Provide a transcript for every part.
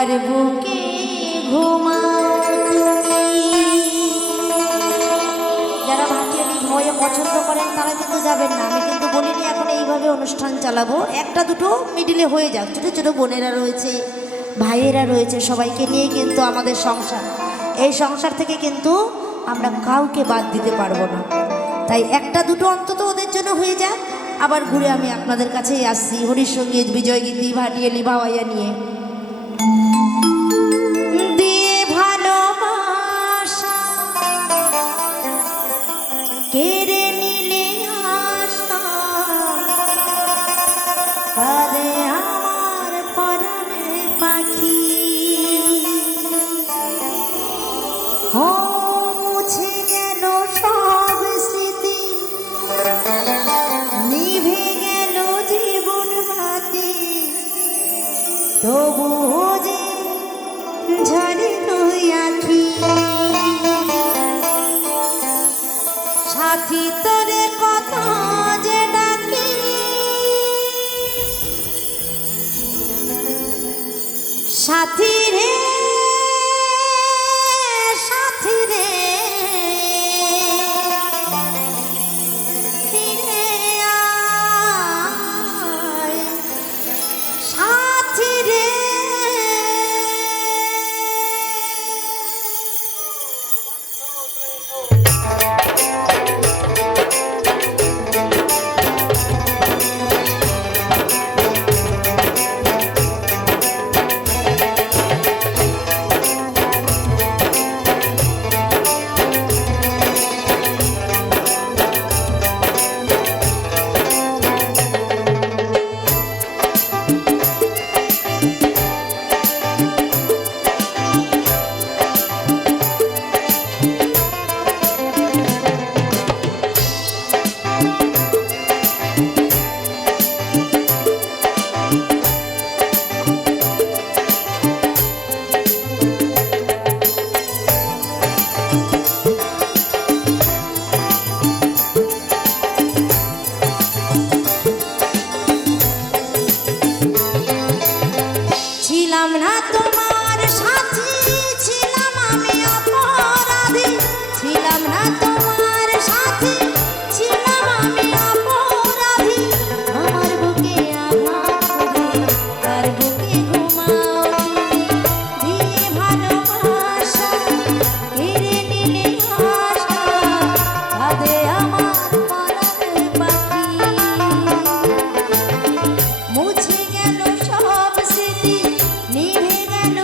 কার বুকে ঘুমাও তুমি। যারা ভাটিয়ালি ভয়ে পছন্দ করেন তারা কিন্তু যাবেন না, আমি কিন্তু বলিনি এখন এইভাবে অনুষ্ঠান চালাবো। একটা দুটো মিডিলে হয়ে যাক, ছোটো ছোটো বোনেরা রয়েছে, ভাইয়েরা রয়েছে, সবাইকে নিয়ে কিন্তু আমাদের সংসার। এই সংসার থেকে কিন্তু আমরা কাউকে বাদ দিতে পারবো না, তাই একটা দুটো অন্তত ওদের জন্য হয়ে যাক। আবার ঘুরে আমি আপনাদের কাছেই আসছি হরিসঙ্গীত, বিজয়গীতি, ভাটিয়ালি ভাওয়াইয়া নিয়ে। দিয়ে ভালোবাসা কেড়ে নিলে আশা, কাঁদে আমার পরাণের পাখি। ও মুছে গেল সব স্মৃতি, নিভে গেল জীবন বাতি, তবু যে ঝরে দুই আখি। সাথী তোরে কত যে ডাকি, সাথী রে সাথী রে ফিরে আয়, সাথী রে। ছিলাম না তোমার সাথী, ছিলাম আমি অপরাধী, ছিলাম না তোমার সাথী, ছিলাম আমি অপরাধী। আমার বুকে আঘাত করে তার বুকে ঘুমাও তুমি। দিয়ে ভালোবাসা কেড়ে নিলে আশা, কাঁদে আমার পরাণের পাখি। মুছে গেল সব স্মৃতি, নিভে গেল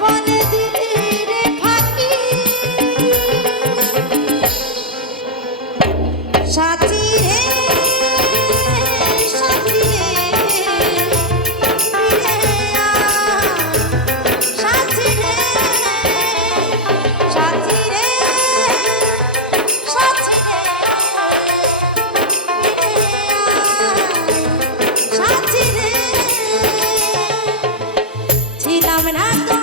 বলে দিলি রে ফাঁকি সাথী রে সাথী রে ফিরে আয় সাথী রে সাথী রে সাথী রে ফিরে আয় সাথী রে ছিলাম না তো